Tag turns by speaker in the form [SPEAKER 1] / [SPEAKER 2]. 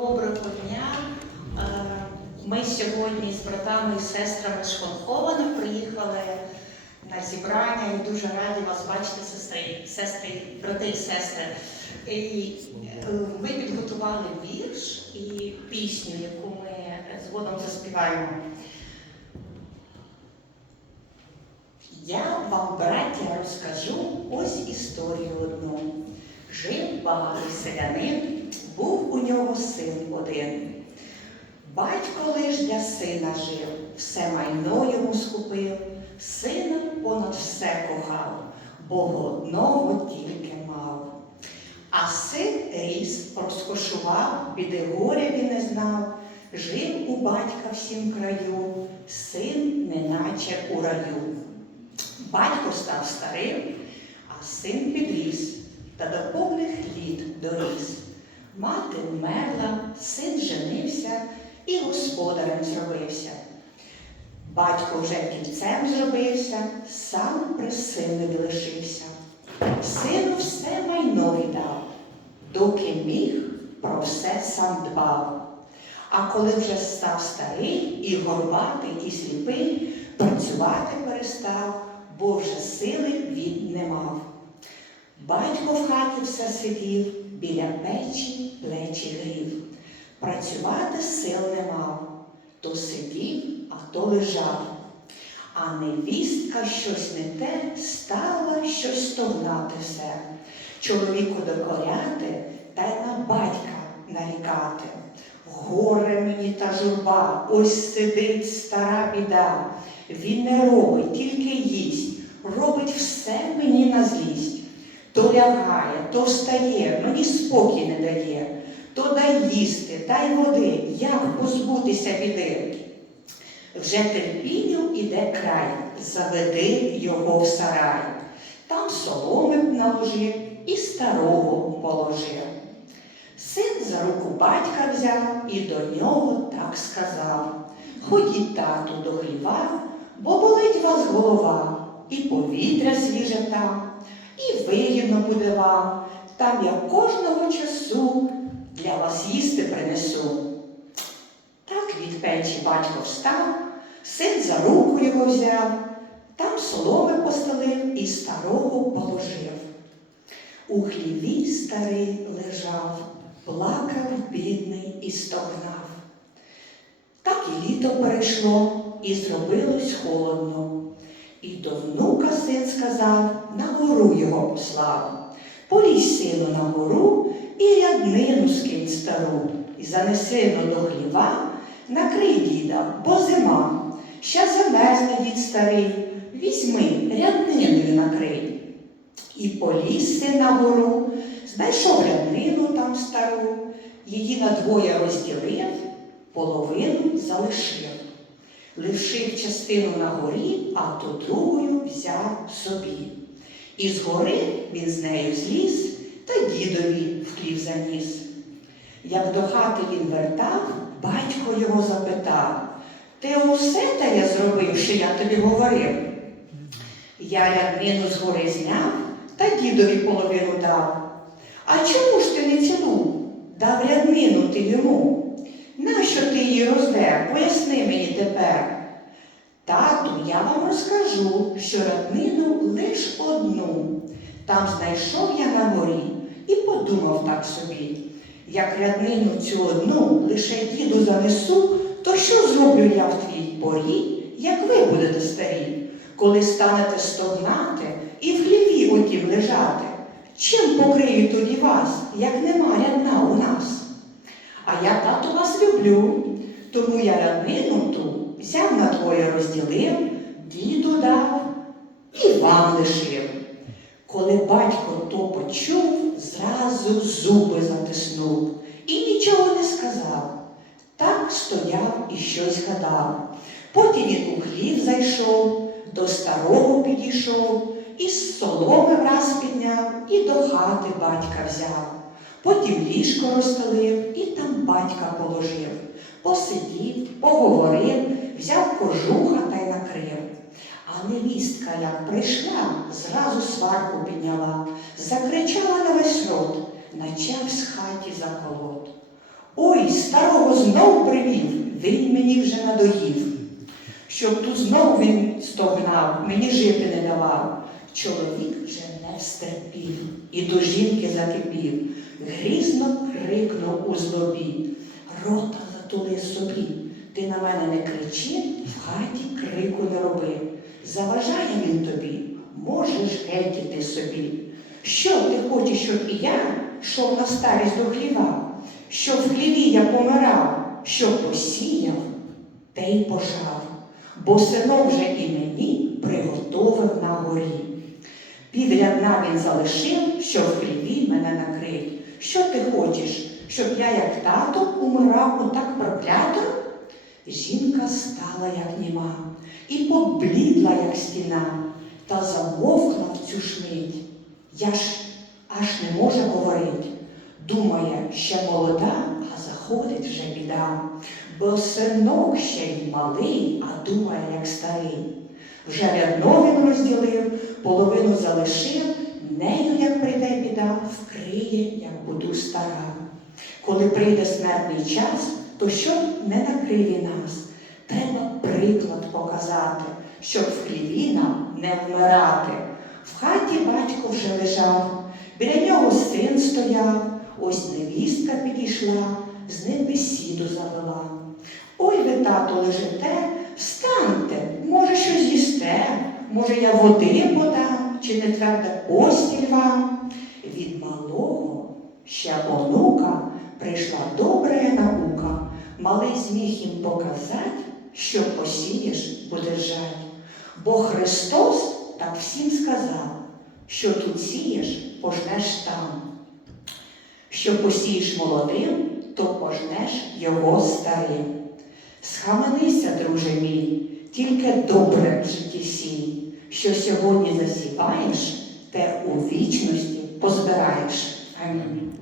[SPEAKER 1] Доброго дня. Е, Ми сьогодні з братами і сестрами з приїхали на зібрання і дуже раді вас бачити, сестри, сестри, брати і сестри. І е, ми підготували вірш і пісню, яку ми згодом заспіваємо. Я вам, браття, розкажу ось історію одну. Жив багатий селянин, був у нього син один. Батько лиш для сина жив, все майно йому скупив, сина понад все кохав, бо одного тільки мав. А син ріс, розкошував, біди горя він не знав, жив у батька всім краю, син неначе у раю. Батько став старим, а син підріс та до повних літ доріс. Мати вмерла, син женився і господарем зробився. Батько вже кільцем зробився, сам при синові лишився. Сину все майно віддав, доки міг, про все сам дбав. А коли вже став старий і горбатий, і сліпий, працювати перестав, бо вже сили він не мав. Батько в хаті все сидів, біля печі плечі грів. Працювати сил не мав, то сидів, а то лежав. А невістка щось не те стала щось стогнати все. Чоловіку докоряти та й на батька нарікати. Горе мені та журба, ось сидить стара біда. Він не робить, тільки їсть, робить все мені на злість. То лягає, то встає, мені спокій не дає, то дай їсти, дай води, як позбутися біди. Вже терпінню іде край, заведи його в сарай. Там соломи наложив і старого положив. Син за руку батька взяв і до нього так сказав Ходіть, тату, до хліва, бо болить вас голова, і повітря свіже там, і вигідно буде вам, там я кожного часу для вас їсти принесу. Так від печі батько встав, син за руку його взяв, там соломи постелив і старого положив. У хліві старий лежав, плакав бідний і стогнав. Так і літо перейшло, і зробилось холодно. І до внука син сказав, на гору його послав. Полізь, сину, на гору і ряднину скинь стару, і занесино до хліва, накрий діда, бо зима. Ща замерзне дід старий, візьми, рядниною накрий. І поліз син на гору, знайшов ряднину там стару, її надвоє розділив, половину залишив. Лишив частину на горі, а то другою взяв собі. І згори він з нею зліз та дідові в хлів заніс. Як до хати він вертав, батько його запитав Ти усе те я зробив, що я тобі говорив? Я ряднину з гори зняв та дідові половину дав. А чому ж ти не цілу? Дав ряднину ти йому. Нащо ти її роздер? Поясни мені тепер. Тату, я вам розкажу, що ряднину лиш одну. Там знайшов я на горі і подумав так собі. Як ряднину цю одну лише діду занесу, то що зроблю я в твій порі, як ви будете старі, коли станете стогнати і в хліві отім лежати? Чим покрию тоді вас, як нема рядна у нас? А я, тату, вас люблю, тому я ряднину ту взяв на твоє розділив, діду дав і вам лишив. Коли батько то почув, зразу зуби затиснув і нічого не сказав. Так стояв і щось гадав. Потім він у хлів зайшов, до старого підійшов, і з соломи враз підняв, і до хати батька взяв. Потім ліжко розстелив і там батька положив. Посидів, поговорив, взяв кожуха та й накрив. А невістка, як прийшла, зразу сварку підняла, закричала на весь рот, начав з хаті заколот. Ой, старого знов привів, він мені вже надоїв. Щоб тут знов він стогнав, мені жити не давав. Чоловік вже не встерпів і до жінки закипів, грізно крикнув у злобі. Рота затули собі, ти на мене не кричи, в хаті крику не роби. Заважає він тобі, можеш геть іти собі. Що ти хочеш, щоб і я йшов на старість до хліва, щоб в хліві я помирав, щоб посіяв, те й пожав, бо синок вже і мені приготовив на горі. Піврядна він залишив, щоб в хліві мене накрить. Що ти хочеш, щоб я, як тато, умирав отак проклято? Жінка стала, як німа, і поблідла, як стіна, та замовкла в цю ж мить. Я ж аж не може говорить. Думає, ще молода, а заходить вже біда. Бо синок ще й малий, а думає, як старий. Вже рядно він розділив, половину залишив, нею, як прийде біда, вкриє, як буду стара. Коли прийде смертний час, то щоб не накриє нас, треба приклад показати, щоб в хліві нам не вмирати. В хаті батько вже лежав, біля нього син стояв, ось невістка підійшла, з ним бесіду завела. Ой, ви, тато, лежите, встаньте, може, щось їсте, може, я води подам, чи не тверде постіль вам. Від малого ще онука прийшла добра наука. Малий зміг їм показати, що посієш, будеш жать. Бо Христос так всім сказав, що тут сієш, пожнеш там. Що посієш молодим, то пожнеш його старим. Схаменися, друже мій, тільки добре в житті сій, що сьогодні засіваєш, те у вічності позбираєш. Амінь.